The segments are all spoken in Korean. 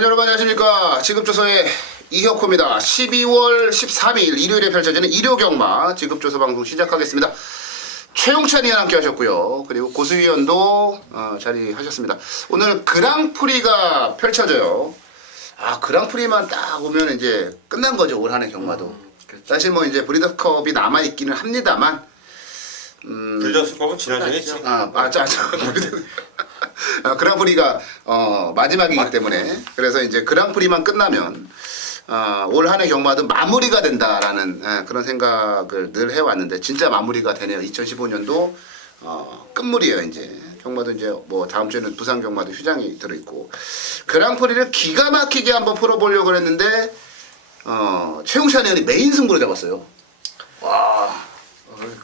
팬 여러분 안녕하십니까. 지급조서의 이혁호입니다. 12월 13일 일요일에 펼쳐지는 일요경마 지급조서 방송 시작하겠습니다. 최용찬 의원 함께 하셨고요. 그리고 고수위원도 자리하셨습니다. 오늘 그랑프리가 펼쳐져요. 그랑프리만 딱 오면 이제 끝난 거죠. 올 한해 경마도. 그렇죠. 사실 뭐 이제 브리더컵이 남아있기는 합니다만 브리더컵은 지난주에 했지. 맞아. 그랑프리가 마지막이기 때문에 그래서 이제 그랑프리만 끝나면 올 한해 경마도 마무리가 된다라는 그런 생각을 늘 해왔는데 진짜 마무리가 되네요. 2015년도 끝물이에요. 이제 경마도 이제 뭐 다음 주에는 부산 경마도 휴장이 들어있고 그랑프리를 기가 막히게 한번 풀어보려고 그랬는데 최용찬 의원이 메인 승부로 잡았어요. 와.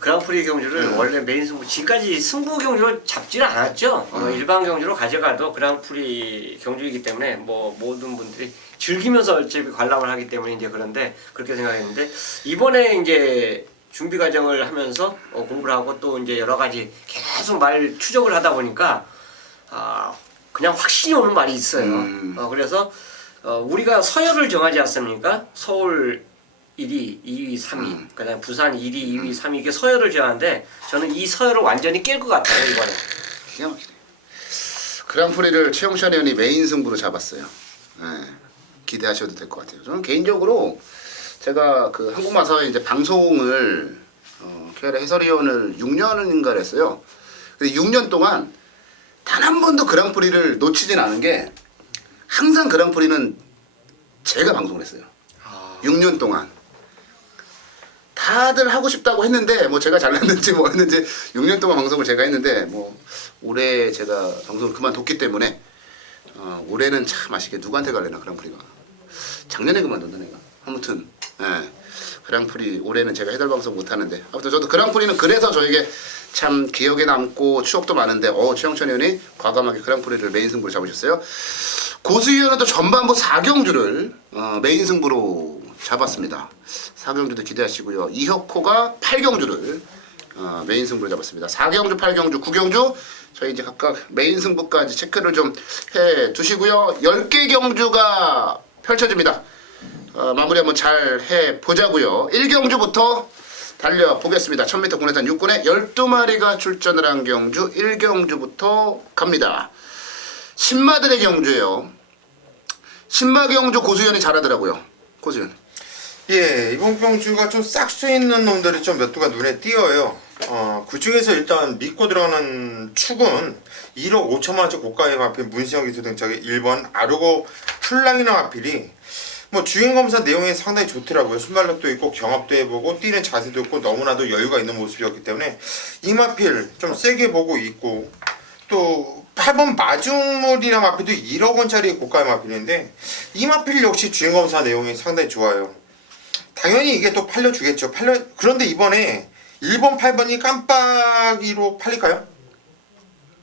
그랑프리 경주를 원래 메인 승부 지금까지 승부 경주로 잡지는 않았죠. 일반 경주로 가져가도 그랑프리 경주이기 때문에 뭐 모든 분들이 즐기면서 어차피 관람을 하기 때문에 이제 그런데 그렇게 생각했는데 이번에 이제 준비 과정을 하면서 공부를 하고 또 이제 여러 가지 계속 말 추적을 하다 보니까 그냥 확신이 오는 말이 있어요. 그래서 우리가 서열을 정하지 않습니까? 서울 1위, 2위, 3위, 그다음 부산 1위, 2위, 3위 이게 서열을 정하는데 저는 이 서열을 완전히 깰 것 같아요 이번에. 기가 막히네. 그랑프리를 최용찬 의원이 메인 승부로 잡았어요. 네, 기대하셔도 될 것 같아요. 저는 개인적으로 제가 그 한국마사회 이제 방송을 KR의 해설위원을 6년인가 했어요. 근데 6년 동안 단 한 번도 그랑프리를 놓치진 않은 게 항상 그랑프리는 제가 방송을 했어요. 6년 동안. 다들 하고 싶다고 했는데 뭐 제가 잘났는지 뭐 했는지 6년 동안 방송을 제가 했는데 뭐 올해 제가 방송을 그만뒀기 때문에 올해는 참 아쉽게 누구한테 갈래나 그랑프리가 작년에 그만뒀다 내가 아무튼 그랑프리 올해는 제가 해달 방송 못하는데 아무튼 저도 그랑프리는 그래서 저에게 참 기억에 남고 추억도 많은데 최영찬 의원이 과감하게 그랑프리를 메인 승부로 잡으셨어요. 고수위원은 또 전반부 4경주를 메인 승부로 잡았습니다. 4경주도 기대하시고요. 이혁호가 8경주를 메인 승부로 잡았습니다. 4경주, 8경주, 9경주 저희 이제 각각 메인 승부까지 체크를 좀 해 두시고요. 10개 경주가 펼쳐집니다. 마무리 한번 잘 해 보자고요. 1경주부터 달려보겠습니다. 1000m 국내산 6군에 12마리가 출전을 한 경주 1경주부터 갑니다. 신마들의 경주예요. 신마 경주 고수연이 잘하더라고요. 고수연. 예, 이번 경주가 좀 싹수 있는 놈들이 좀 몇 두가 눈에 띄어요. 그 중에서 일단 믿고 들어가는 축은 1억 5천만원짜리 고가의 마필 문시영 기수 등짝의 1번 아르고 플라이너 마필이 뭐 주행검사 내용이 상당히 좋더라고요. 순발력도 있고 경합도 해보고 뛰는 자세도 있고 너무나도 여유가 있는 모습이었기 때문에 이 마필 좀 세게 보고 있고 또 8번 마중물이란 마필도 1억 원짜리 고가의 마필인데 이 마필 역시 주행검사 내용이 상당히 좋아요. 당연히 이게 또 팔려주겠죠. 그런데 이번에 1번 8번이 깜빡이로 팔릴까요?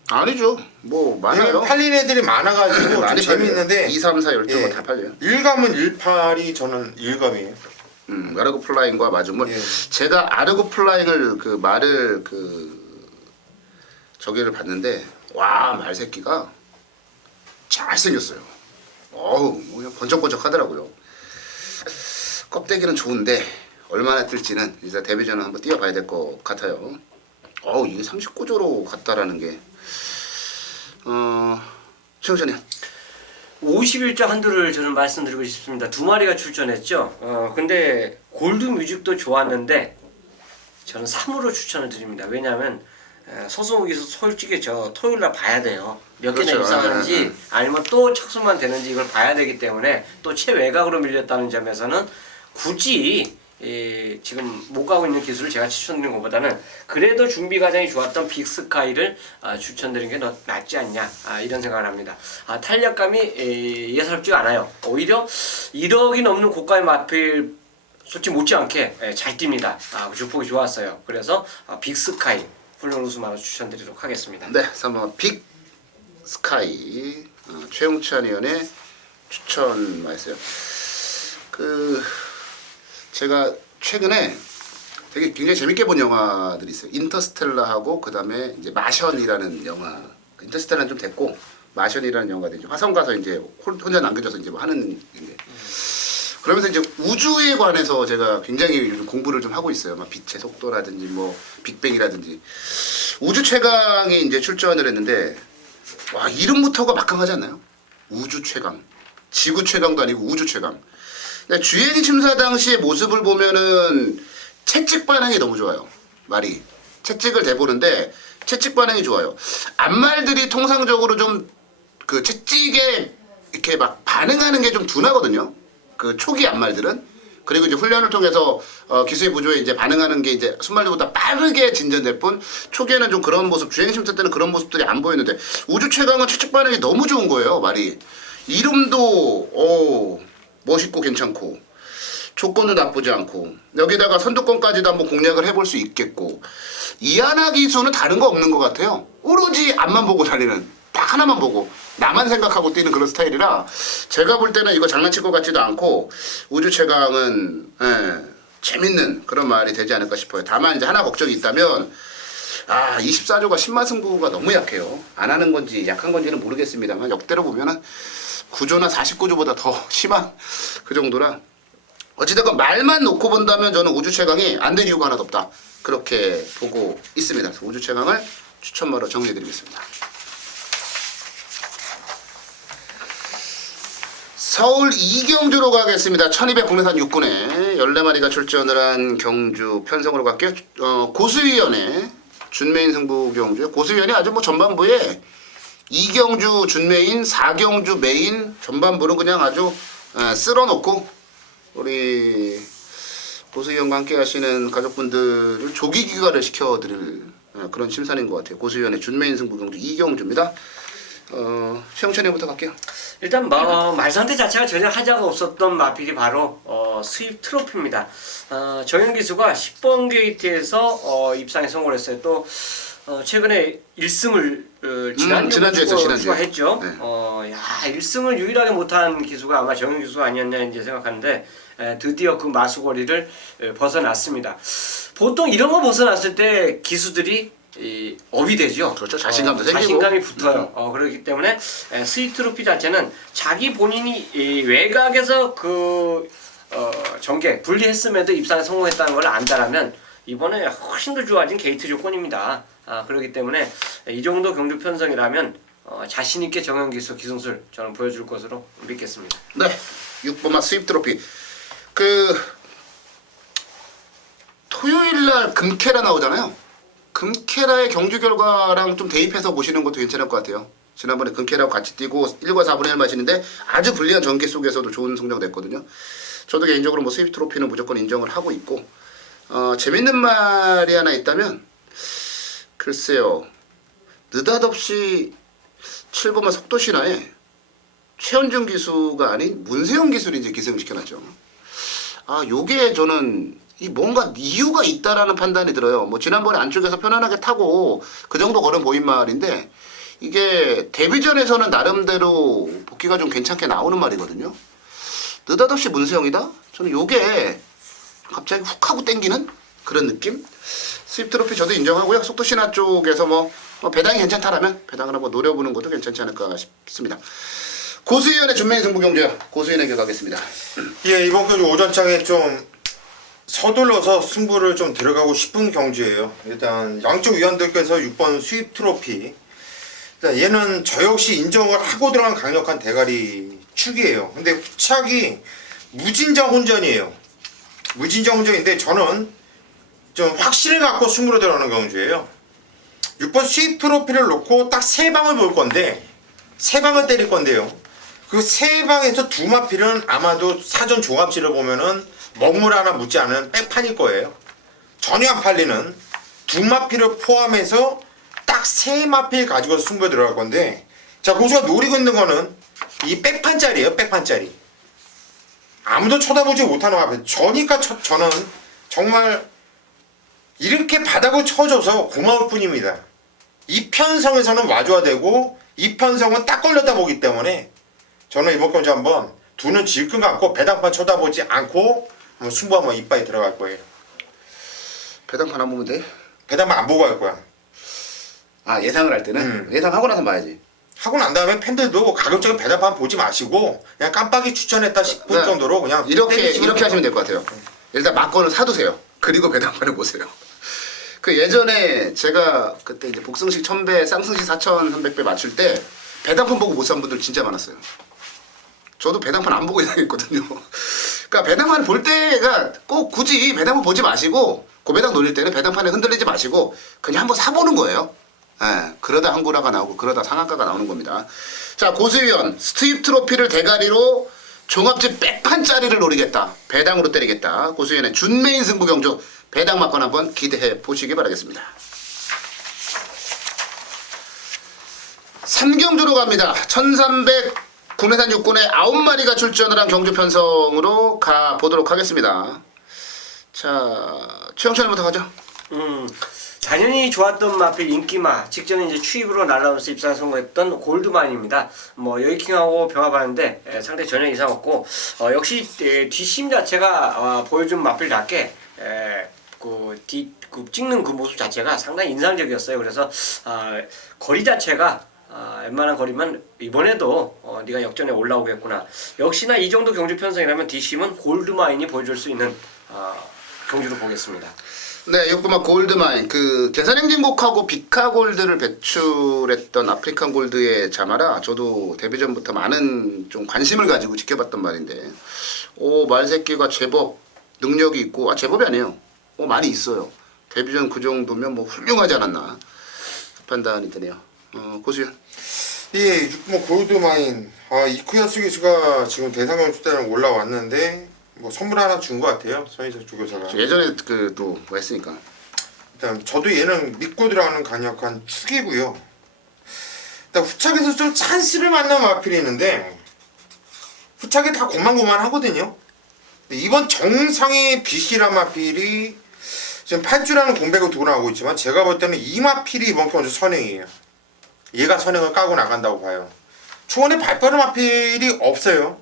아니죠. 뭐 많아요. 팔린 애들이 많아가지고 많이 좀 재미있는데 2, 3, 4, 12번 예. 다 팔려요. 일감은 18이 저는 일감이에요. 아르고 플라잉과 마중물. 예. 제가 아르고 플라잉을 그 말을 저기를 봤는데 와 말새끼가 잘생겼어요. 뭐 그냥 번쩍번쩍 하더라고요. 껍데기는 좋은데 얼마나 뜰지는 이제 데뷔전은 한번 뛰어봐야 될 것 같아요. 이게 39조로 갔다라는 게 최영찬이 51조 한두를 저는 말씀드리고 싶습니다. 두 마리가 출전했죠. 근데 골드 뮤직도 좋았는데 저는 3으로 추천을 드립니다. 왜냐하면 소송기에서 솔직히 저 토요일날 봐야 돼요. 몇 개나 그렇죠. 입상하는지 아니면 또 착수만 되는지 이걸 봐야 되기 때문에 또 최외곽으로 밀렸다는 점에서는 굳이 지금 못 가고 있는 기술을 제가 추천드리는 것보다는 그래도 준비 과정이 좋았던 빅스카이를 추천드리는 게 더 낫지 않냐 이런 생각을 합니다. 탄력감이 예사롭지 않아요. 오히려 1억이 넘는 고가의 마필 솔직히 못지않게 잘 뜁니다. 주폭이 좋았어요. 그래서 빅스카이 훌륭한 우수마로 추천드리도록 하겠습니다. 네, 3번 빅스카이 최용찬 의원의 추천 말했어요. 제가 최근에 되게 굉장히 재밌게 본 영화들이 있어요. 인터스텔라하고 그 다음에 이제 마션이라는 영화. 인터스텔라는 좀 됐고 마션이라는 영화가 이제 화성 가서 이제 혼자 남겨져서 이제 뭐 하는 인데 그러면서 이제 우주에 관해서 제가 굉장히 요즘 공부를 좀 하고 있어요. 막 빛의 속도라든지 뭐 빅뱅이라든지 우주 최강이 이제 출전을 했는데 와 이름부터가 막강하지 않나요? 우주 최강, 지구 최강도 아니고 우주 최강. 주엔이 침사 당시의 모습을 보면은 채찍 반응이 너무 좋아요. 말이 채찍을 대보는데 채찍 반응이 좋아요. 앞말들이 통상적으로 좀 그 채찍에 이렇게 막 반응하는 게 좀 둔하거든요. 그 초기 앞말들은. 그리고 이제 훈련을 통해서 기수의 부조에 이제 반응하는 게 이제 순말들보다 빠르게 진전될 뿐 초기에는 좀 그런 모습, 주행 심사 때는 그런 모습들이 안 보였는데 우주 최강은 채찍 반응이 너무 좋은 거예요. 말이 이름도 멋있고 괜찮고 조건도 나쁘지 않고 여기다가 선두권까지도 한번 공략을 해볼 수 있겠고 이하나 기수는 다른 거 없는 것 같아요. 오로지 앞만 보고 달리는 딱 하나만 보고 나만 생각하고 뛰는 그런 스타일이라 제가 볼 때는 이거 장난칠 것 같지도 않고 우주 최강은 재밌는 그런 말이 되지 않을까 싶어요. 다만 이제 하나 걱정이 있다면 24조가 10만 승부가 너무 약해요. 안 하는 건지 약한 건지는 모르겠습니다만 역대로 보면은 9조나 49조보다 더 심한 그 정도라 어찌됐건 말만 놓고 본다면 저는 우주 최강이 안 될 이유가 하나도 없다. 그렇게 보고 있습니다. 그래서 우주 최강을 추천마로 정리해드리겠습니다. 서울 이경주로 가겠습니다. 1200 국내산 육군에 14마리가 출전을 한 경주 편성으로 갈게요. 고수위원회 준메인 승부 경주. 고수위원회 아주 뭐 전반부에 이경주 준메인, 4경주 메인 전반부는 그냥 아주 쓸어놓고 우리 고수위원과 함께 하시는 가족분들을 조기 귀가를 시켜드릴 그런 심사인 것 같아요. 고수위원회 준메인 승부 경주 이경주입니다. 최영천이부터 갈게요. 일단 말 상태 자체가 전혀 하자가 없었던 마필이 바로 수입 트로피입니다. 정현 기수가 10번 게이트에서 입상에 성공을 했어요. 또 최근에 1승을 지난주에 했죠. 네. 1승을 유일하게 못한 기수가 아마 정현 기수가 아니었나 이제 생각하는데 드디어 그 마수거리를 벗어났습니다. 보통 이런 거 벗어났을 때 기수들이 업이 되죠. 그렇죠. 자신감도 생기고. 자신감이 붙어요. 그렇기 때문에 스윗 트로피 자체는 자기 본인이 외곽에서 그 전개 분리했음에도 입상에 성공했다는 걸 안다라면 이번에 훨씬 더 좋아진 게이트 조건입니다. 그렇기 때문에 이 정도 경주 편성이라면 자신 있게 정현 기수 기승술 저는 보여줄 것으로 믿겠습니다. 네, 6번마 스윕 트로피. 토요일날 금캐라 나오잖아요. 금캐라의 경주 결과랑 좀 대입해서 보시는 것도 괜찮을 것 같아요. 지난번에 금캐라하고 같이 뛰고 1과 4분의 1 마시는데 아주 불리한 전개 속에서도 좋은 성적 냈거든요. 저도 개인적으로 뭐 스윕 트로피는 무조건 인정을 하고 있고 재밌는 말이 하나 있다면 글쎄요. 느닷없이 7번마 속도신화에 최현중 기수가 아닌 문세영 기술이 이제 기승시켜놨죠. 요게 저는 뭔가 이유가 있다라는 판단이 들어요. 뭐 지난번에 안쪽에서 편안하게 타고 그 정도 걸음 보인 말인데 이게 데뷔전에서는 나름대로 복귀가 좀 괜찮게 나오는 말이거든요. 느닷없이 문세영이다? 저는 요게 갑자기 훅 하고 땡기는 그런 느낌? 스윕 트로피 저도 인정하고요. 속도신화 쪽에서 뭐 배당이 괜찮다라면 배당을 한번 노려보는 것도 괜찮지 않을까 싶습니다. 고수위원회 준메인 승부 경주요. 고수위원에게 가겠습니다. 예, 이번 경주 오전장에 좀 서둘러서 승부를 좀 들어가고 싶은 경주예요. 일단 양쪽 위원들께서 6번 스윕 트로피. 일단 얘는 저 역시 인정을 하고 들어간 강력한 대가리 축이에요. 근데 후착이 무진장 혼전이에요. 무진장 혼전인데 저는 좀 확신을 갖고 승부로 들어가는 경주예요. 6번 스윕 트로피를 놓고 딱 3방을 볼 건데 3방을 때릴 건데요. 그 3방에서 2마필은 아마도 사전 종합지를 보면은 먹물 하나 묻지 않은 백판일 거예요. 전혀 안 팔리는 2마필을 포함해서 딱 3마필 가지고 승부에 들어갈 건데 자 고수가 노리고 있는 거는 이 백판짜리예요. 백판짜리. 아무도 쳐다보지 못하는 앞에 저니까 저는 정말 이렇게 바닥을 쳐줘서 고마울 뿐입니다. 이 편성에서는 와줘야 되고 이 편성은 딱 걸렸다 보기 때문에 저는 이번 경주 한번 두 눈 질끈 감고 배당판 쳐다보지 않고 승부 한번 이빨에 들어갈 거예요. 배당판 안 보면 돼? 배당판 안 보고 할 거야. 예상을 할 때는? 예상하고 나서 봐야지. 하고 난 다음에 팬들도 가급적인 배달판 보지 마시고 그냥 깜빡이 추천했다 싶을 네. 정도로 그냥 이렇게 하시면 될 것 같아요. 일단 막건을 사두세요. 그리고 배당판을 보세요. 그 예전에 제가 그때 이제 복승식 1000배, 쌍승식 4300배 맞출 때 배당판 보고 못 산 분들 진짜 많았어요. 저도 배당판 안 보고 이상했거든요. 그러니까 배당판 볼 때가 꼭 굳이 배당판 보지 마시고 고배당 노릴 때는 배당판에 흔들리지 마시고 그냥 한번 사보는 거예요. 예, 그러다 한구라가 나오고 그러다 상한가가 나오는 겁니다. 자, 고수위원 스티브 트로피를 대가리로 종합집 백판짜리를 노리겠다. 배당으로 때리겠다. 고수위원의 준메인 승부 경주 배당 막건 한번 기대해 보시기 바라겠습니다. 3경주로 갑니다. 1300 국내산 육군의 9마리가 출전을 한 경주 편성으로 가보도록 하겠습니다. 자, 최영찬부터 가죠. 당연히 좋았던 마필 인기마 직전에 이제 추입으로 날라오면서 입상 성공했던 골드마인입니다. 뭐 여의킹하고 병합하는데 상대 전혀 이상 없고 역시 뒷심 자체가 보여준 마필답게 그 찍는 그 모습 자체가 상당히 인상적이었어요. 그래서 거리 자체가 웬만한 거리면 이번에도 네가 역전에 올라오겠구나. 역시나 이 정도 경주 편성이라면 뒷심은 골드마인이 보여줄 수 있는 경주로 보겠습니다. 네, 육구마 골드마인 그 계산행진곡하고 비카골드를 배출했던 아프리칸 골드의 자마라 저도 데뷔전부터 많은 좀 관심을 가지고 지켜봤던 말인데 말새끼가 제법 능력이 있고 제법이 아니에요. 많이 있어요. 데뷔전 그 정도면 뭐 훌륭하지 않았나 판단이 드네요. 고수연. 예, 육구마 골드마인 이쿠야스 기수가 지금 대상경주 때는 올라왔는데 뭐 선물 하나 준 것 같아요. 서희석 조교사가. 예전에 또 뭐 했으니까. 일단 저도 얘는 믿고 들어가는 강력한 축이고요. 일단 후착에서 좀 찬스를 만난 마필이 있는데 후착이 다 고만고만하거든요. 이번 정상의 비시란 마필이 지금 8주라는 공백을 두고 나오고 있지만 제가 볼 때는 이 마필이 이번 경주 선행이에요. 얘가 선행을 까고 나간다고 봐요. 초원에 발빠른 마필이 없어요.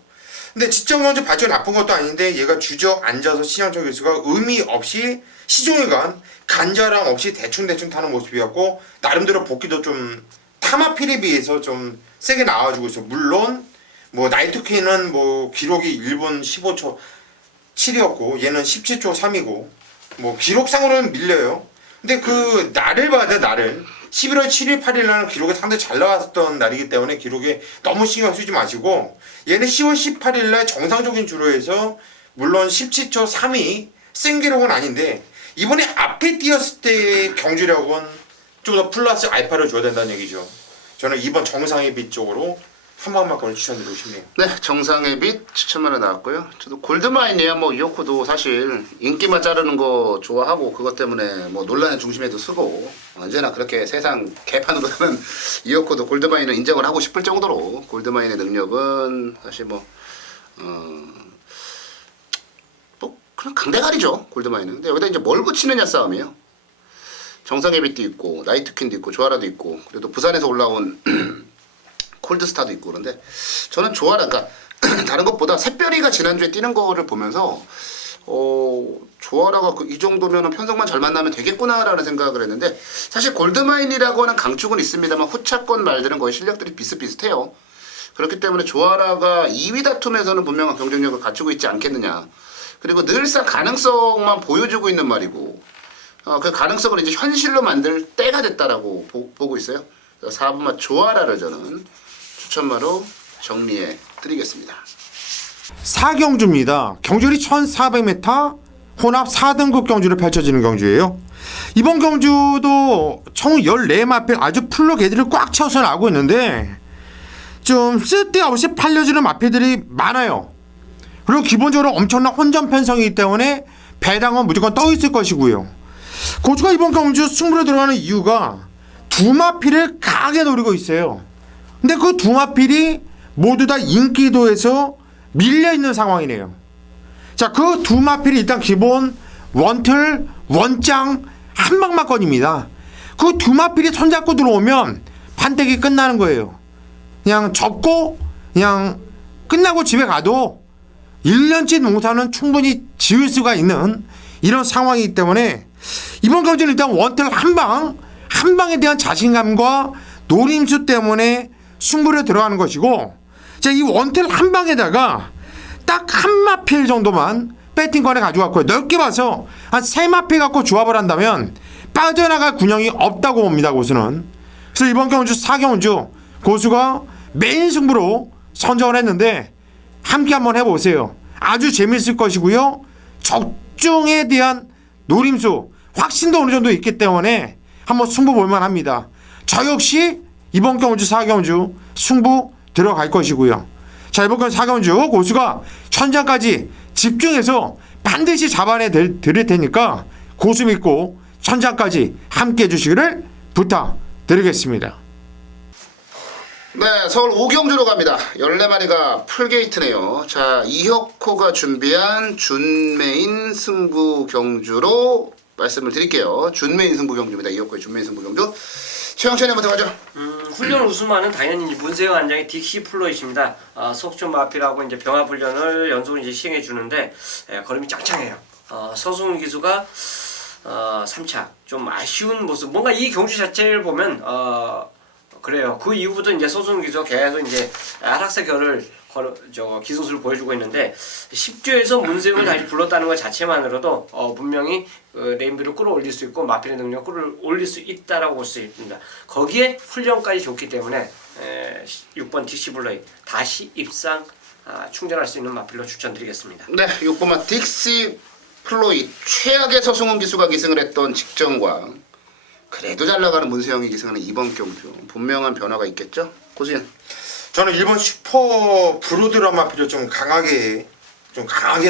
근데 지점 경주 발전 나쁜 것도 아닌데 얘가 주저앉아서 시장적 교수가 의미 없이 시종일관 간절함 없이 대충 타는 모습이었고 나름대로 복귀도 좀 타마필에 비해서 좀 세게 나와주고 있어. 물론 뭐 나이트퀸은 뭐 기록이 1분 15초 7이었고 얘는 17초 3이고 뭐 기록상으로는 밀려요. 근데 그 날을 봐야 돼. 날을 11월 7일 8일 날은 기록이 상당히 잘 나왔던 날이기 때문에 기록에 너무 신경 쓰지 마시고 얘는 10월 18일 날 정상적인 주로에서 물론 17초 3이 센 기록은 아닌데 이번에 앞에 뛰었을 때의 경주력은 좀 더 플러스 알파를 줘야 된다는 얘기죠. 저는 이번 정상의 빛 쪽으로 한 방만큼을 추천드리고 싶네요. 네, 정상의 빛 추천만에 나왔고요. 저도 골드마인이야 뭐 이오코도 사실 인기만 자르는 거 좋아하고 그것 때문에 뭐 논란의 중심에도 서고 언제나 그렇게 세상 개판으로는 이오코도 골드마인을 인정을 하고 싶을 정도로 골드마인의 능력은 사실 뭐 그냥 강대가리죠 골드마인은. 근데 여기다 이제 뭘 붙이느냐 싸움이에요. 정상의 빛도 있고 나이트퀸도 있고 조아라도 있고 그래도 부산에서 올라온 콜드스타도 있고 그런데 저는 조아라 그러니까 다른 것보다 샛별이가 지난주에 뛰는 거를 보면서 조아라가 이 정도면 편성만 잘 만나면 되겠구나라는 생각을 했는데 사실 골드마인이라고 하는 강축은 있습니다만 후차권 말들은 거의 실력들이 비슷비슷해요. 그렇기 때문에 조아라가 2위 다툼에서는 분명한 경쟁력을 갖추고 있지 않겠느냐. 그리고 늘상 가능성만 보여주고 있는 말이고 그 가능성을 이제 현실로 만들 때가 됐다라고 보고 있어요. 4번마 조아라를 저는 추천마로 정리해 드리겠습니다. 4경주입니다. 경주리 1400m 혼합 4등급 경주를 펼쳐지는 경주예요. 이번 경주도 총 14마필 아주 풀로 개들을 꽉 채워서 나오고 있는데 좀 쓸데없이 팔려주는 마필들이 많아요. 그리고 기본적으로 엄청난 혼전 편성이기 때문에 배당은 무조건 떠 있을 것이고요. 고추가 이번 경주 승부로 들어가는 이유가 두 마필을 강하게 노리고 있어요. 근데 그 두 마필이 모두 다 인기도에서 밀려있는 상황이네요. 자, 그 두 마필이 일단 기본 원틀, 원짱, 한방막건입니다. 그 두 마필이 손잡고 들어오면 판때기 끝나는 거예요. 그냥 접고 그냥 끝나고 집에 가도 1년치 농사는 충분히 지을 수가 있는 이런 상황이기 때문에 이번 경주는 일단 원틀 한방에 대한 자신감과 노림수 때문에 승부를 들어가는 것이고, 자, 이 원틀 한 방에다가 딱 한 마필 정도만 배팅권에 가져갔고요. 넓게 봐서 한 세 마필 갖고 조합을 한다면 빠져나갈 군형이 없다고 봅니다. 고수는. 그래서 이번 경주 4경주 고수가 메인 승부로 선정을 했는데 함께 한번 해보세요. 아주 재밌을 것이고요. 적중에 대한 노림수 확신도 어느 정도 있기 때문에 한번 승부 볼만 합니다. 저 역시 이번 경주 4경주 승부 들어갈 것이고요. 자, 이번 경주 4경주 고수가 천장까지 집중해서 반드시 잡아내 드릴 테니까 고수 믿고 천장까지 함께 해주시기를 부탁드리겠습니다. 네, 서울 오경주로 갑니다. 14마리가 풀게이트네요. 자, 이혁호가 준비한 준메인 승부 경주로 말씀을 드릴게요. 준메인 승부 경주입니다. 이혁호의 준메인 승부 경주. 최영찬이부터 가죠. 훈련 우수만은 당연히 문세영 안장의 딕시 플로이십니다. 속전 마피라고 이제 병합 훈련을 연속으로 이제 시행해 주는데 걸음이 짱짱해요. 서승훈 기수가 3차 좀 아쉬운 모습. 뭔가 이 경주 자체를 보면 그래요. 그 이후부터 이제 서승훈 기수가 계속 이제 하락세 결을 기소수를 보여주고 있는데 10조에서 문세영을 다시 불렀다는 것 자체만으로도 분명히 레인비를 끌어올릴 수 있고 마필의 능력을 끌어올릴 수 있다라고 볼 수 있습니다. 거기에 훈련까지 좋기 때문에 6번 딕시 블레이 다시 입상 충전할 수 있는 마필로 추천드리겠습니다. 네, 6번만 딕시 플로이 최악의 서승훈 기수가 기승을 했던 직전과 그래도 잘 나가는 문세영이 기승하는 이번 경주 분명한 변화가 있겠죠? 고수현. 저는 일본 슈퍼 브로드라 마필을 좀 강하게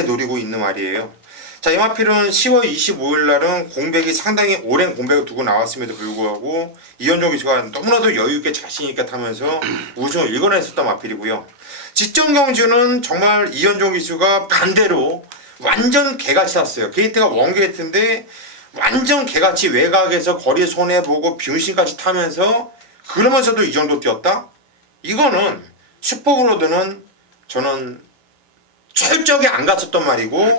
노리고 있는 말이에요. 자, 이 마필은 10월 25일 날은 공백이 상당히 오랜 공백을 두고 나왔음에도 불구하고 이현종 기수가 너무나도 여유 있게 자신 있게 타면서 우승을 일궈냈었던 마필이고요. 직전 경주는 정말 이현종 기수가 반대로 완전 개같이 탔어요. 게이트가 원게이트인데 완전 개같이 외곽에서 거리 손해보고 비운신까지 타면서 그러면서도 이 정도 뛰었다? 이거는 슈퍼브로드는 저는 철저하게 안 갔었던 말이고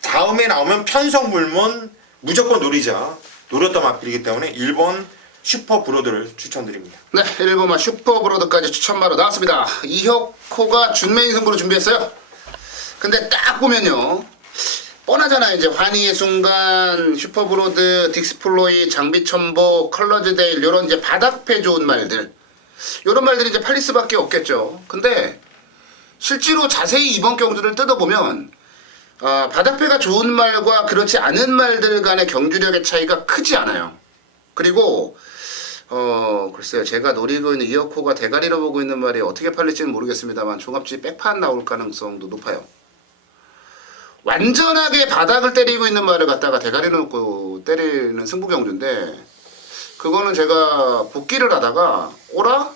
다음에 나오면 편성불문 무조건 노렸던 마필이기 때문에 1번 슈퍼브로드를 추천드립니다. 네, 1번만 슈퍼브로드까지 추천마로 나왔습니다. 이혁호가 준메인 승부로 준비했어요. 근데 딱 보면요 뻔하잖아요. 이제 환희의 순간, 슈퍼브로드, 딕스플로이, 장비첨보, 컬러즈데일 이런 이제 바닥패 좋은 말들 이런 말들이 이제 팔릴 수밖에 없겠죠. 근데 실제로 자세히 이번 경주를 뜯어보면 바닥패가 좋은 말과 그렇지 않은 말들 간의 경주력의 차이가 크지 않아요. 그리고 글쎄요, 제가 노리고 있는 이혁호가 대가리로 보고 있는 말이 어떻게 팔릴지는 모르겠습니다만 종합지 백판 나올 가능성도 높아요. 완전하게 바닥을 때리고 있는 말을 갖다가 대가리 놓고 때리는 승부 경주인데 그거는 제가 복귀를 하다가 오라?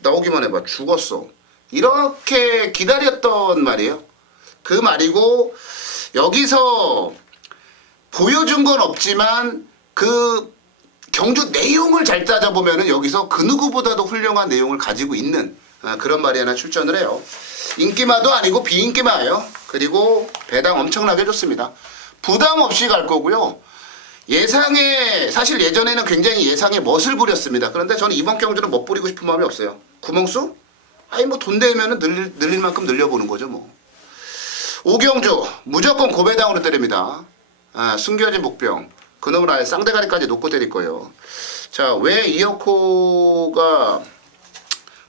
나오기만 해봐 죽었어 이렇게 기다렸던 말이에요. 그 말이고 여기서 보여준 건 없지만 그 경주 내용을 잘 따져보면은 여기서 그 누구보다도 훌륭한 내용을 가지고 있는 그런 말이 하나 출전을 해요. 인기마도 아니고 비인기마예요. 그리고 배당 엄청나게 좋습니다. 부담 없이 갈 거고요. 예상에 사실 예전에는 굉장히 예상에 멋을 부렸습니다. 그런데 저는 이번 경주는 멋 부리고 싶은 마음이 없어요. 구멍수? 아니 뭐 돈 되면은 늘릴 만큼 늘려보는 거죠 뭐. 오경주 무조건 고배당으로 때립니다. 숨겨진 복병. 그놈은 아예 쌍대가리까지 놓고 때릴 거예요. 자, 왜 이혁호가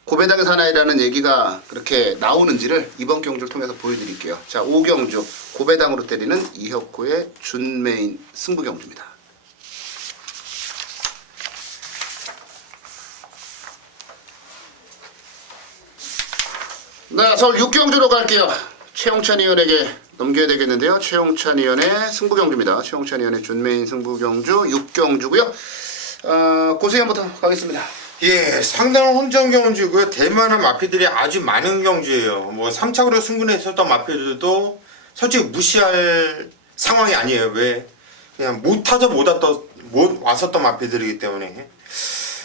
고배당의 사나이라는 얘기가 그렇게 나오는지를 이번 경주를 통해서 보여드릴게요. 자, 오경주 고배당으로 때리는 이혁호의 준메인 승부 경주입니다. 네, 서울 6경주로 갈게요. 최용찬 의원에게 넘겨야 되겠는데요. 최용찬 의원의 승부 경주입니다. 최용찬 의원의 준메인 승부 경주 6경주고요. 고수현부터 가겠습니다. 예, 상당한 혼전 경주고요. 대만한 마피들이 아주 많은 경주예요. 뭐 3착으로 승분했었던 마피들도 솔직히 무시할 상황이 아니에요. 왜? 그냥 못 타서 못 왔었던 마피들이기 때문에.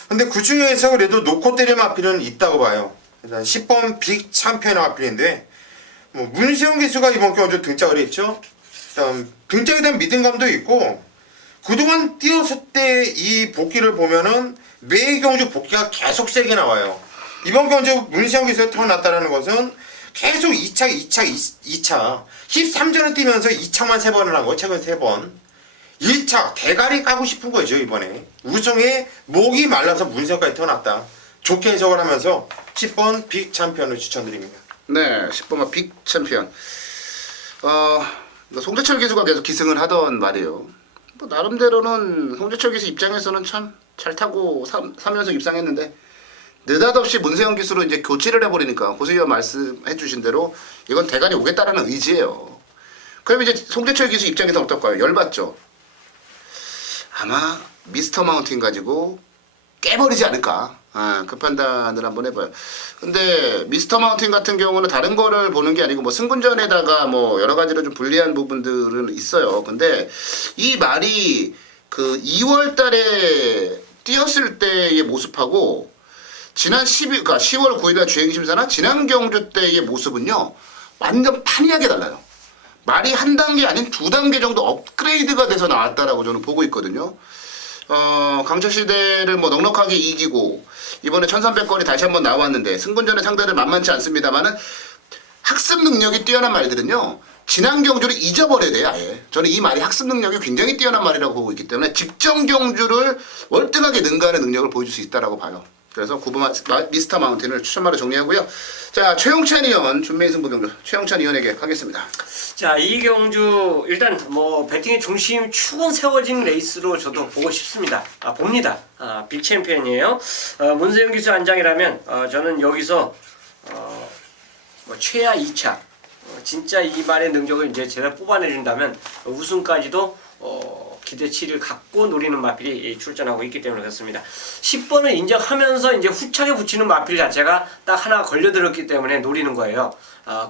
근데 그 중에서 그래도 놓고 때릴 마피는 있다고 봐요. 일단 10번 빅 챔피언 마피인데 뭐 문세영 기수가 이번 경주 등장을 했죠. 일단 등장에 대한 믿음감도 있고 그동안 뛰었을 때 이 복귀를 보면은 매 경주 복귀가 계속 세게 나와요. 이번 경주 문시영 기수에 태어났다는 것은 계속 2차 13전을 뛰면서 2차만 3번을 한 거예요. 최근 3번. 1차 대가리 까고 싶은 거죠. 이번에 우승에 목이 말라서 문시영까지 태어났다. 좋게 해석을 하면서 10번 빅 챔피언을 추천드립니다. 네, 10번마 빅 챔피언. 송재철 기수가 계속 기승을 하던 말이에요. 뭐 나름대로는 송재철 기수 입장에서는 참 잘 타고 3연승 입상했는데 느닷없이 문세영 기수로 이제 교체를 해버리니까 고수위원 말씀해주신 대로 이건 대간이 오겠다라는 의지예요. 그럼 이제 송재철 기수 입장에서 어떨까요? 열받죠. 아마 미스터 마운틴 가지고 깨버리지 않을까. 그 판단을 한번 해봐요. 근데 미스터 마운틴 같은 경우는 다른 거를 보는 게 아니고 뭐 승군전에다가 뭐 여러 가지로 좀 불리한 부분들은 있어요. 근데 이 말이 그 2월 달에 뛰었을 때의 모습하고 지난 10월 9일날 주행심사나 지난 경주 때의 모습은요 완전 판이하게 달라요. 말이 한 단계 아닌 2단계 정도 업그레이드가 돼서 나왔다라고 저는 보고 있거든요. 강철시대를 뭐 넉넉하게 이기고 이번에 1300건이 다시 한번 나왔는데 승군전의 상대들 만만치 않습니다만은 학습 능력이 뛰어난 말들은요 지난 경주를 잊어버려야 돼요. 아예 저는 이 말이 학습 능력이 굉장히 뛰어난 말이라고 보고 있기 때문에 직전 경주를 월등하게 능가하는 능력을 보여줄 수 있다라고 봐요. 그래서 9번 미스터 마운틴을 추천마로 정리하고요. 자, 최용찬 의원 준메인 승부 경주 최용찬 의원에게 가겠습니다. 자, 이 경주 일단 뭐 배팅의 중심 축은 세워진 레이스로 저도 보고 싶습니다. 봅니다. 빅 챔피언이에요. 문세영 기수 안장이라면 저는 여기서 뭐 최하 2차 진짜 이 말의 능력을 이제 제대로 뽑아내준다면 우승까지도 기대치를 갖고 노리는 마필이 출전하고 있기 때문에 그렇습니다. 10번을 인정하면서 이제 후차게 붙이는 마필 자체가 딱 하나 걸려들었기 때문에 노리는 거예요.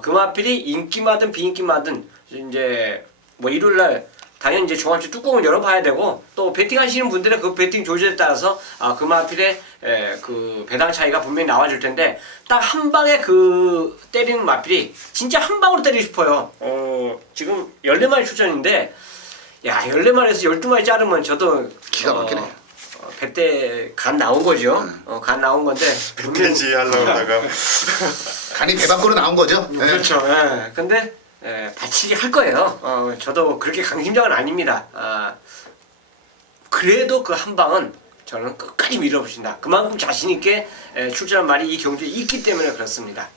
그 마필이 인기마든 비인기마든 이제 뭐 일요일날 당연히 이제 종합주 뚜껑을 열어봐야 되고 또 배팅하시는 분들의 그 배팅 조절에 따라서 그 마필의 그 배당 차이가 분명히 나와줄 텐데 딱 한 방에 그 때리는 마필이 진짜 한 방으로 때리고 싶어요. 지금 14마리 출전인데 야 14마리에서 12마리 자르면 저도 기가 막히네. 배때 간 나온 거죠. 간 나온 건데 배때지 하려고 하다가 간이 배 밖으로 나온 거죠. 네. 그렇죠. 근데 다치게 할 거예요. 저도 그렇게 강심장은 아닙니다. 그래도 그 한 방은 저는 끝까지 밀어붙인다. 그만큼 자신 있게 출전한 말이 이 경주에 있기 때문에 그렇습니다.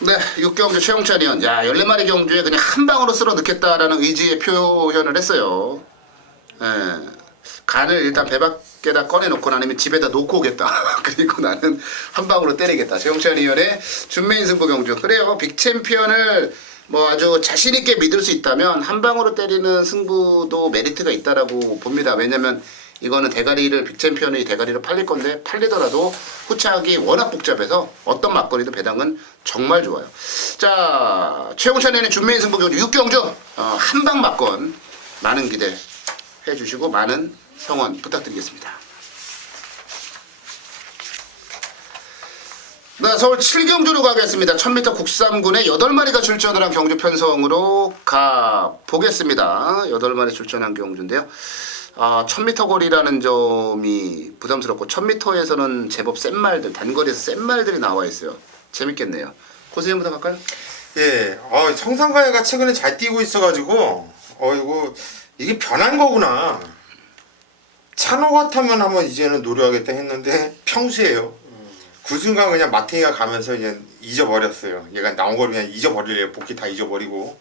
네, 6경주 최용찬 의원. 야, 14마리 경주에 그냥 한 방으로 쓸어 넣겠다라는 의지의 표현을 했어요. 예. 간을 일단 배 밖에다 꺼내놓거나 아니면 집에다 놓고 오겠다. 그리고 나는 한 방으로 때리겠다. 최용찬 의원의 준메인 승부 경주. 그래요. 빅 챔피언을 뭐 아주 자신 있게 믿을 수 있다면 한 방으로 때리는 승부도 메리트가 있다라고 봅니다. 왜냐면 이거는 대가리를 빅 챔피언의 대가리를 팔릴 건데 팔리더라도 후차하기 워낙 복잡해서 어떤 막걸리도 배당은 정말 좋아요. 자, 최용찬 의원의 준메인 승부 경주 6경주 한방 막건 많은 기대 해주시고 많은 성원 부탁드리겠습니다. 네, 서울 7경주로 가겠습니다. 1000m 국삼군에 8마리가 출전을 한 경주 편성으로 가보겠습니다. 8마리 출전한 경주인데요. 1000m 거리라는 점이 부담스럽고 1000m에서는 제법 센 말들, 단거리에서 센 말들이 나와 있어요. 재밌겠네요. 고수님부터 갈까요? 예, 성상가야가 최근에 잘 뛰고 있어가지고 이게 변한 거구나. 찬호 같으면 한번 이제는 노려야겠다 했는데 평수예요. 그 순간 그냥 마탱이가 가면서 이제 잊어버렸어요. 얘가 나온 걸 그냥 잊어버리래요. 복귀 다 잊어버리고.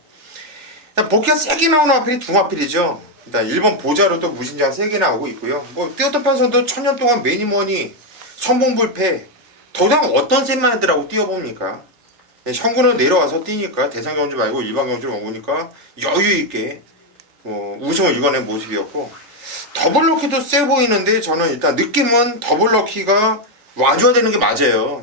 복귀가 세게 나오는 마필이 두 마필이죠. 일단 1번 보자로도 무신장 세게 나오고 있고요. 뭐 뛰었던 편선도 천년 동안 매니머니 선봉불패 더 이상 어떤 셋만들하고 뛰어봅니까? 현구는 내려와서 뛰니까 대상 경주 말고 일반 경주로 오니까 여유 있게 우승을 이겨낸 모습이었고 더블럭키도 세 보이는데 저는 일단 느낌은 더블럭키가 와줘야 되는 게 맞아요.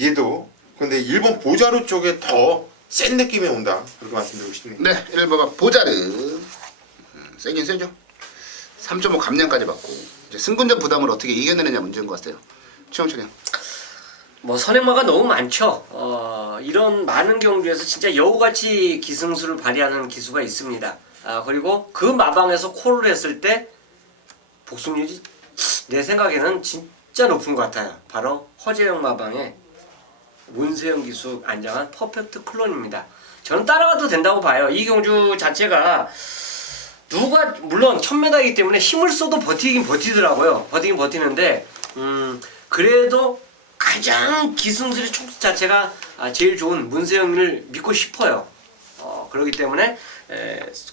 얘도. 근데 일본 보자루 쪽에 더 센 느낌이 온다. 그렇게 말씀드리고 싶네요. 네, 1번 보자르. 세긴 세죠. 3.5 감량까지 받고 이제 승군전 부담을 어떻게 이겨내느냐 문제인 것 같아요. 최용찬 형. 뭐 선행마가 너무 많죠. 이런 많은 경주에서 진짜 여우같이 기승수를 발휘하는 기수가 있습니다. 그리고 그 마방에서 콜을 했을 때 복승률이 내 생각에는 진짜 높은 것 같아요. 바로 허재영 마방의 문세영 기수 안장한 퍼펙트 클론입니다. 저는 따라가도 된다고 봐요. 이 경주 자체가 누가 물론 1000m이기 때문에 힘을 써도 버티긴 버티더라고요. 버티긴 버티는데 그래도 가장 기승술의 촉수 자체가 제일 좋은 문세영을 믿고 싶어요. 그렇기 때문에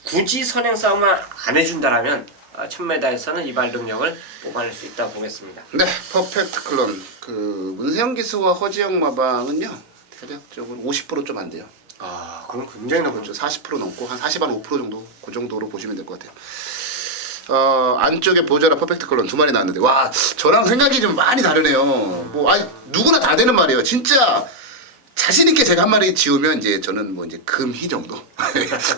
굳이 선행 싸움을 안 해준다라면 1000m에서는 이발 능력을 뽑아낼 수 있다고 보겠습니다. 네, 퍼펙트 클론. 그 문세영 기수와 허지영 마방은요 대략적으로 50% 좀 안 돼요. 그럼 굉장히 그렇죠. 40% 넘고 한 40, 한 5% 정도 그 정도로 보시면 될 것 같아요. 안쪽에 보자라 퍼펙트 클론 두 마리 나왔는데 와 저랑 생각이 좀 많이 다르네요. 뭐 아니 누구나 다 되는 말이에요. 진짜 자신 있게 제가 한 마리 지우면 이제 저는 뭐 이제 금희 정도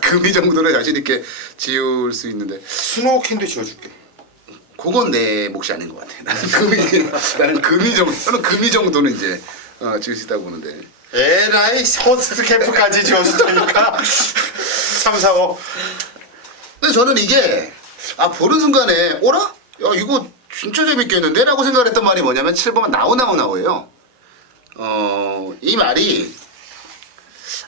금희 정도는 자신 있게 지울 수 있는데 스노우캔도 지어줄게. 그건 내 몫이 아닌 것 같아. 나는 금희 정도 저는 금희 정도는 이제 지을 수 있다고 보는데. 에라이 호스트 캠프까지 지어줄 테니까 3, 4, 5. 근데 저는 이게 보는 순간에 오라? 야 이거 진짜 재밌겠는데? 라고 생각을 했던 말이 뭐냐면 7번은 나오예요. 이 말이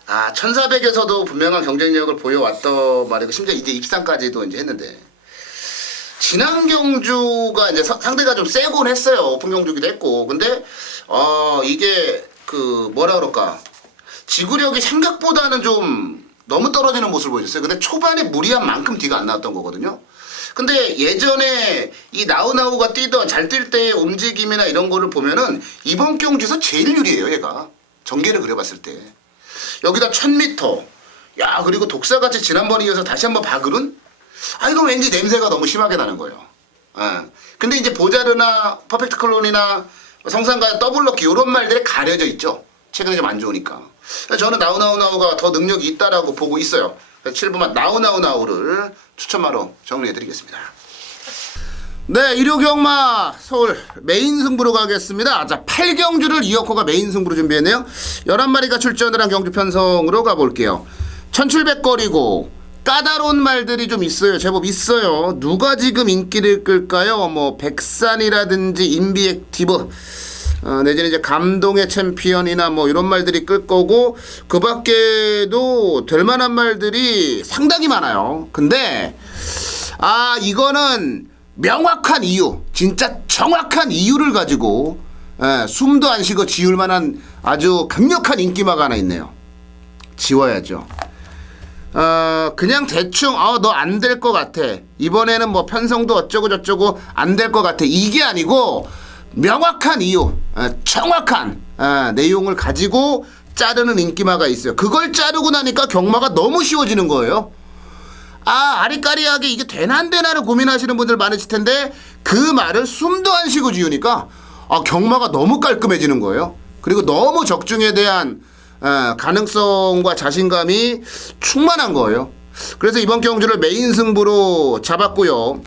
1400에서도 분명한 경쟁력을 보여왔던 말이고 심지어 이제 입상까지도 이제 했는데 지난 경주가 이제 상대가 좀 세곤 했어요. 오픈 경주기도 했고 근데 이게 그 뭐라 그럴까 지구력이 생각보다는 좀 너무 떨어지는 모습을 보여줬어요. 근데 초반에 무리한 만큼 뒤가 안 나왔던 거거든요. 근데 예전에 이 나우나우가 뛰던 잘 뛸 때의 움직임이나 이런 거를 보면은 이번 경주에서 제일 유리해요. 얘가 전개를 그려봤을 때 여기다 1000m 야 그리고 독사같이 지난번에 이어서 다시 한번 바그룬 이거 왠지 냄새가 너무 심하게 나는 거예요. 근데 이제 보자르나 퍼펙트 클론이나 성산과 더블럭키 이런 말들이 가려져 있죠. 최근에 좀 안 좋으니까. 저는 나우나우나우가 더 능력이 있다라고 보고 있어요. 7번만 나우나우나우를 추천마로 정리해드리겠습니다. 네, 일요경마 서울 메인 승부로 가겠습니다. 자, 8경주를 이어코가 메인 승부로 준비했네요. 11마리가 출전을 한 경주 편성으로 가볼게요. 1700거리고 까다로운 말들이 좀 있어요. 제법 있어요. 누가 지금 인기를 끌까요? 뭐 백산이라든지 인비액티브 내지는 이제 감동의 챔피언이나 뭐 이런 말들이 끌 거고 그 밖에도 될 만한 말들이 상당히 많아요. 근데 이거는 명확한 이유, 진짜 정확한 이유를 가지고 숨도 안 쉬고 지울 만한 아주 강력한 인기마가 하나 있네요. 지워야죠. 그냥 대충 너 안 될 것 같아. 이번에는 뭐 편성도 어쩌고 저쩌고 안 될 것 같아. 이게 아니고 명확한 이유, 정확한 내용을 가지고 자르는 인기마가 있어요. 그걸 자르고 나니까 경마가 너무 쉬워지는 거예요. 아리까리하게 이게 되나 안 되나를 고민하시는 분들 많으실 텐데 그 말을 숨도 안 쉬고 지우니까 경마가 너무 깔끔해지는 거예요. 그리고 너무 적중에 대한 가능성과 자신감이 충만한 거예요. 그래서 이번 경주를 메인 승부로 잡았고요.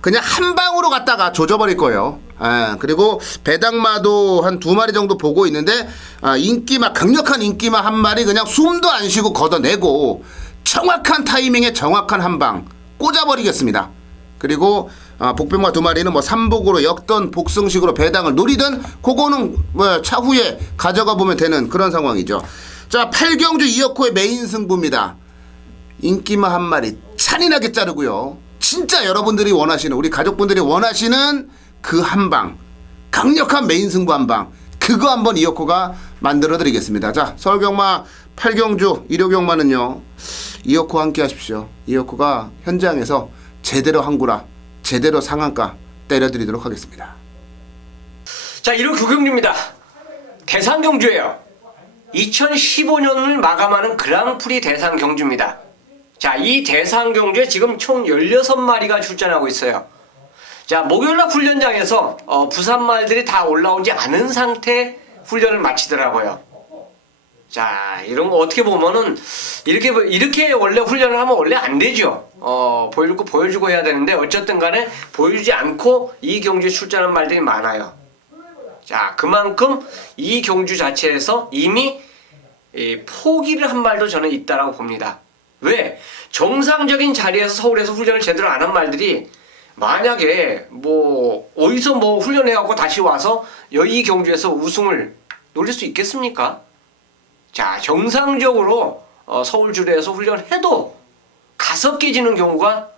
그냥 한 방으로 갔다가 조져버릴 거예요. 그리고 배당마도 한 2마리 정도 보고 있는데 인기마, 강력한 인기마 한 마리 그냥 숨도 안 쉬고 걷어내고 정확한 타이밍에 정확한 한 방 꽂아버리겠습니다. 그리고 복병마 2마리는 뭐 삼복으로 역던 복승식으로 배당을 노리든 그거는 뭐 차후에 가져가 보면 되는 그런 상황이죠. 자, 8경주 이어코의 메인 승부입니다. 인기마 한 마리 잔인하게 자르고요. 진짜 여러분들이 원하시는, 우리 가족분들이 원하시는 그 한 방, 강력한 메인 승부 한 방, 그거 한번 이어코가 만들어 드리겠습니다. 자, 서울경마 8경주 일요경마는요 이어코 함께 하십시오. 이어코가 현장에서 제대로 한구라 제대로 상한가 때려드리도록 하겠습니다. 자, 1호 9경주입니다. 대상경주예요. 2015년을 마감하는 그랑프리 대상경주입니다. 자, 이 대상경주에 지금 총 16마리가 출전하고 있어요. 자, 목요일날 훈련장에서 부산말들이 다 올라오지 않은 상태 훈련을 마치더라고요. 자, 이런 거 어떻게 보면은 이렇게 원래 훈련을 하면 원래 안 되죠. 보여주고 해야 되는데 어쨌든 간에 보여주지 않고 이 경주에 출전한 말들이 많아요. 자, 그만큼 이 경주 자체에서 이미 포기를 한 말도 저는 있다라고 봅니다. 왜? 정상적인 자리에서 서울에서 훈련을 제대로 안 한 말들이 만약에 뭐 어디서 뭐 훈련해갖고 다시 와서 이 경주에서 우승을 노릴 수 있겠습니까? 자, 정상적으로 서울주례에서 훈련해도 가서 깨지는 경우가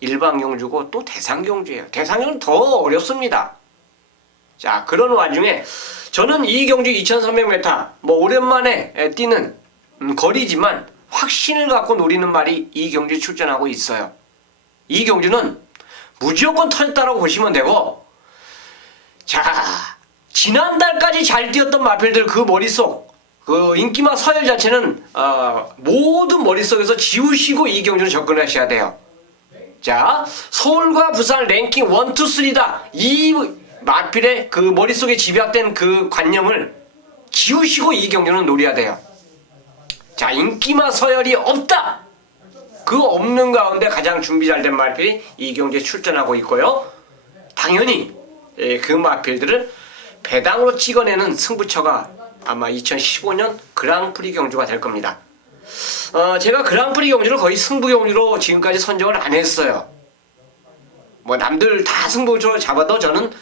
일반 경주고 또 대상 경주예요. 대상 경주는 더 어렵습니다. 자, 그런 와중에 저는 이 경주 2300m 뭐 오랜만에 뛰는 거리지만 확신을 갖고 노리는 말이 이 경주에 출전하고 있어요. 이 경주는 무조건 터졌다라고 보시면 되고, 자, 지난달까지 잘 뛰었던 마필들 그 머릿속 그 인기마 서열 자체는 모든 머릿속에서 지우시고 이 경주를 접근하셔야 돼요. 자, 서울과 부산 랭킹 1, 2, 3다. 이 마필의 그 머릿속에 집약된 그 관념을 지우시고 이 경주는 노려야 돼요. 자, 인기마 서열이 없다. 그 없는 가운데 가장 준비 잘 된 마필이 이 경주에 출전하고 있고요. 당연히 그 마필들을 배당으로 찍어내는 승부처가 아마 2015년 그랑프리 경주가 될 겁니다. 제가 그랑프리 경주를 거의 승부 경주로 지금까지 선정을 안 했어요. 뭐 남들 다 승부처로 잡아도 저는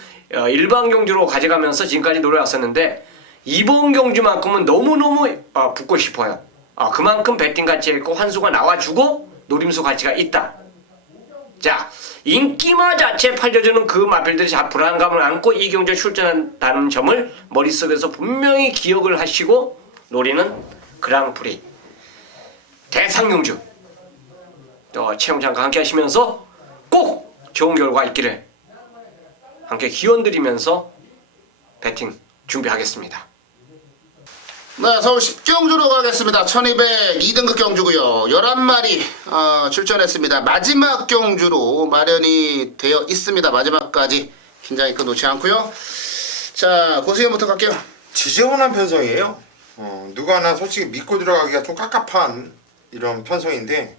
일반 경주로 가져가면서 지금까지 노려왔었는데 이번 경주만큼은 너무너무 붙고 싶어요. 그만큼 배팅 가치가 있고 환수가 나와주고 노림수 가치가 있다. 자, 인기마 자체 팔려주는 그 마필들이 불안감을 안고 이 경주에 출전한다는 점을 머릿속에서 분명히 기억을 하시고 노리는 그랑프리 대상경주 최영장과 함께 하시면서 꼭 좋은 결과 있기를 함께 기원드리면서 배팅 준비하겠습니다. 네, 서울 10경주로 가겠습니다. 1200 2등급 경주고요. 11마리 출전했습니다. 마지막 경주로 마련이 되어 있습니다. 마지막까지 긴장이 끊놓지 않고요. 자, 고수연부터 갈게요. 지저분한 편성이에요. 누가 하나 솔직히 믿고 들어가기가 좀 깝깝한 이런 편성인데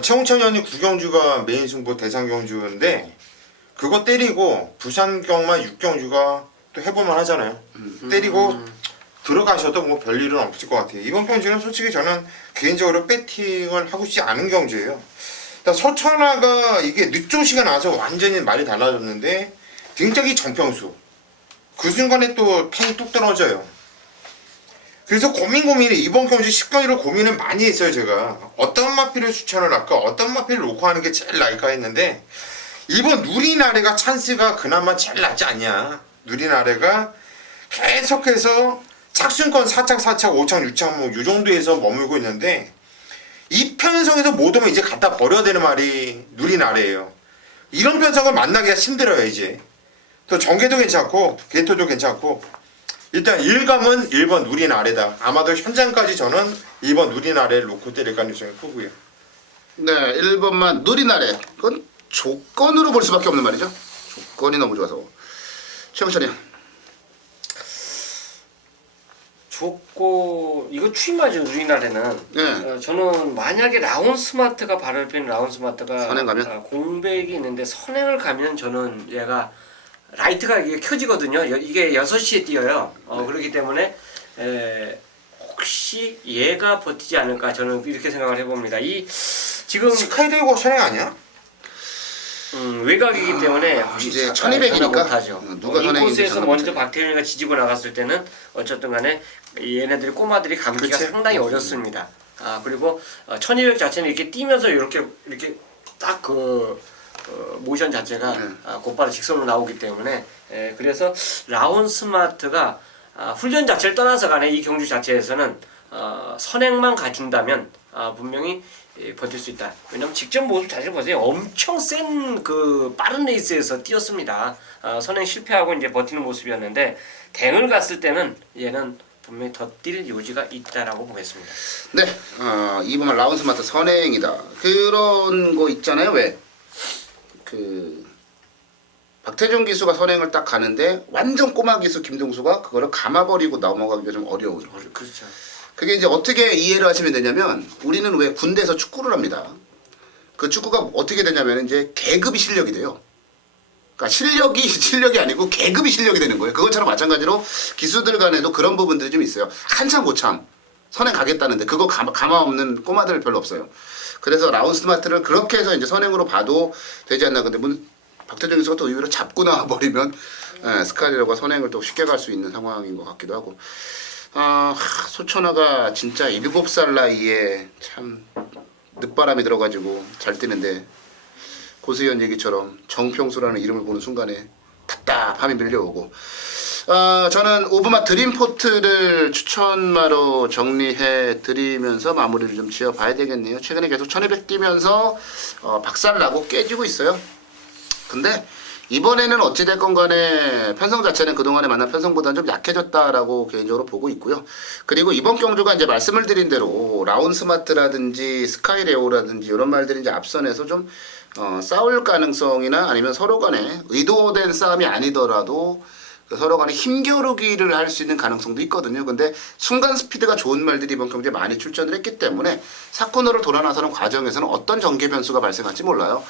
최홍천연이 9경주가 메인 승부 대상 경주인데 그거 때리고 부산경만 6경주가 또 해볼만 하잖아요. 때리고 들어가셔도 뭐 별일은 없을 것 같아요. 이번 경주는 솔직히 저는 개인적으로 배팅을 하고 싶지 않은 경주예요. 서천화가 이게 늦조시가 나서 완전히 말이 달라졌는데 굉장히 정평수. 그 순간에 또 팽이 뚝 떨어져요. 그래서 고민에 이번 경주 10경주로 고민을 많이 했어요. 제가 어떤 마필을 추천을 할까 어떤 마필을 놓고 하는 게 제일 나을까 했는데 이번 누리나래가 찬스가 그나마 제일 낫지 않냐. 누리나래가 계속해서 착순권 4착, 4착, 5착, 6착 뭐 이 정도에서 머물고 있는데 이 편성에서 못 오면 이제 갖다 버려야 되는 말이 누리나래예요. 이런 편성을 만나기가 힘들어요. 이제 또 전개도 괜찮고 게토도 괜찮고 일단 1감은 1번 누리나래다. 아마도 현장까지 저는 2번 누리나래를 놓고 때릴 가능성이 크고요. 네, 1번만 누리나래. 그건 조건으로 볼 수밖에 없는 말이죠. 조건이 너무 좋아서. 최영천이요. 이거 추임하죠. 누리나래는. 네. 저는 만약에 라운 스마트가 발을 뺀 라운 스마트가 선행 가면? 공백이 있는데 선행을 가면 저는 얘가 라이트가 이게 켜지거든요. 이게 6시에 뛰어요. 그렇기 때문에 혹시 얘가 버티지 않을까 저는 이렇게 생각을 해봅니다. 지금 스카이레이고 선행 아니야? 외곽이기 때문에 혹시 이제 1200이니까 못하죠. 누가 이 선행인지 코스에서 전혀 먼저 못하죠. 박태윤이가 지지고 나갔을 때는 어쨌든 간에 얘네들이 꼬마들이 감기가 그치? 상당히 어렵습니다. 그리고 1200 자체는 이렇게 뛰면서 이렇게 딱 모션 자체가 곧바로 직선으로 나오기 때문에 그래서 라운 스마트가 훈련 자체를 떠나서 간에 이 경주 자체에서는 선행만 갖춘다면 분명히 버틸 수 있다. 왜냐면 직접 모습 자체를 보세요. 엄청 센 그 빠른 레이스에서 뛰었습니다. 선행 실패하고 이제 버티는 모습이었는데 댕을 갔을 때는 얘는 분명히 더 뛸 요지가 있다라고 보겠습니다. 네, 2번만 라운스마트 선행이다. 그런 거 있잖아요. 왜? 박태준 기수가 선행을 딱 가는데 완전 꼬마 기수 김동수가 그거를 감아버리고 넘어가기가 좀 어려운. 그렇죠. 그게 이제 어떻게 이해를 하시면 되냐면 우리는 왜 군대에서 축구를 합니다. 그 축구가 어떻게 되냐면 이제 계급이 실력이 돼요. 그러니까 실력이 아니고 계급이 실력이 되는 거예요. 그것처럼 마찬가지로 기수들 간에도 그런 부분들이 좀 있어요. 한참 고참 선행 가겠다는데 그거 가망 없는 꼬마들 별로 없어요. 그래서 라운 스마트를 그렇게 해서 이제 선행으로 봐도 되지 않나. 근데 박태정 선수가 또 의외로 잡고 나와 버리면 스카이레오가 선행을 또 쉽게 갈 수 있는 상황인 것 같기도 하고. 소천하가 진짜 7살 나이에 참 늦바람이 들어가지고 잘 뛰는데 고수현 얘기처럼 정평수라는 이름을 보는 순간에 답답함이 밀려오고. 저는 오브마 드림포트를 추천마로 정리해 드리면서 마무리를 좀 지어봐야 되겠네요. 최근에 계속 1200 뛰면서 박살나고 깨지고 있어요. 근데 이번에는 어찌됐건 간에 편성 자체는 그동안에 만난 편성보다는 좀 약해졌다라고 개인적으로 보고 있고요. 그리고 이번 경주가 이제 말씀을 드린 대로 라운 스마트라든지 스카이레오라든지 이런 말들이 이제 앞선에서 좀 싸울 가능성이나 아니면 서로 간에 의도된 싸움이 아니더라도 서로 간에 힘겨루기를 할 수 있는 가능성도 있거든요. 근데 순간 스피드가 좋은 말들이 이번 경기에 많이 출전을 했기 때문에 사코너를 돌아 나서는 과정에서는 어떤 전개 변수가 발생할지 몰라요.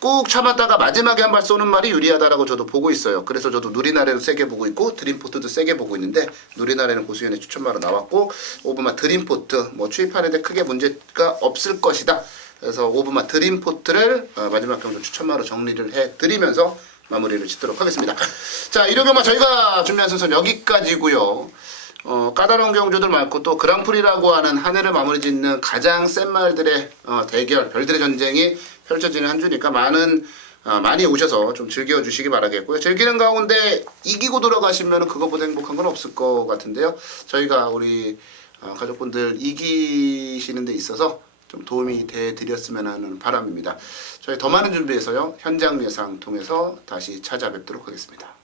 꾹 참았다가 마지막에 한 발 쏘는 말이 유리하다라고 저도 보고 있어요. 그래서 저도 누리나래도 세게 보고 있고 드림포트도 세게 보고 있는데 누리나래는 고수연의 추천마로 나왔고 오브마 드림포트 추입하는데 크게 문제가 없을 것이다. 그래서 오브마 드림포트를 마지막 경주 추천마로 정리를 해드리면서 마무리를 짓도록 하겠습니다. 자, 일요경마 저희가 준비한 순서는 여기까지고요. 까다로운 경주들 많고 또 그랑프리라고 하는 한 해를 마무리 짓는 가장 센 말들의 대결, 별들의 전쟁이 펼쳐지는 한 주니까 많이 오셔서 좀 즐겨주시기 바라겠고요. 즐기는 가운데 이기고 돌아가시면 그거보다 행복한 건 없을 것 같은데요. 저희가 우리 가족분들 이기시는 데 있어서 좀 도움이 되드렸으면 하는 바람입니다. 저희 더 많은 준비해서요. 현장 예상 통해서 다시 찾아뵙도록 하겠습니다.